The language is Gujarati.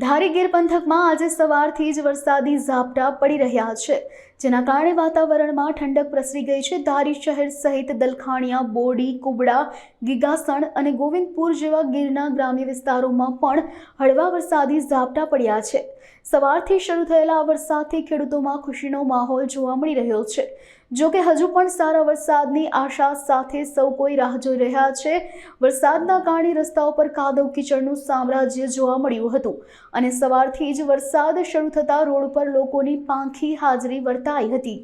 ધારી ગીર પંથકમાં આજે સવારથી જ વરસાદી ઝાપટા પડી રહ્યા છે, જેના કારણે વાતાવરણમાં ઠંડક પ્રસરી ગઈ છે। ધારી શહેર સહિત દલખાણિયા, બોડી, કુબડા, ગીગાસણ અને ગોવિંદપુર જેવા ગીરના ગ્રામ્ય વિસ્તારોમાં પણ હળવા વરસાદી ઝાપટા પડ્યા છે। સવારથી શરૂ થયેલા આ વરસાદથી ખેડૂતોમાં ખુશીનો માહોલ જોવા મળી રહ્યો છે। જો કે હજુ પણ સારા વરસાદની આશા સાથે સૌ કોઈ રાહ જોઈ રહ્યા છે। વરસાદના કારણે રસ્તાઓ પર કાદવ કીચડનું સામ્રાજ્ય જોવા મળ્યું હતું અને સવારથી જ વરસાદ શરૂ થતા રોડ પર લોકોની પાંખી હાજરી વર્તાઈ હતી।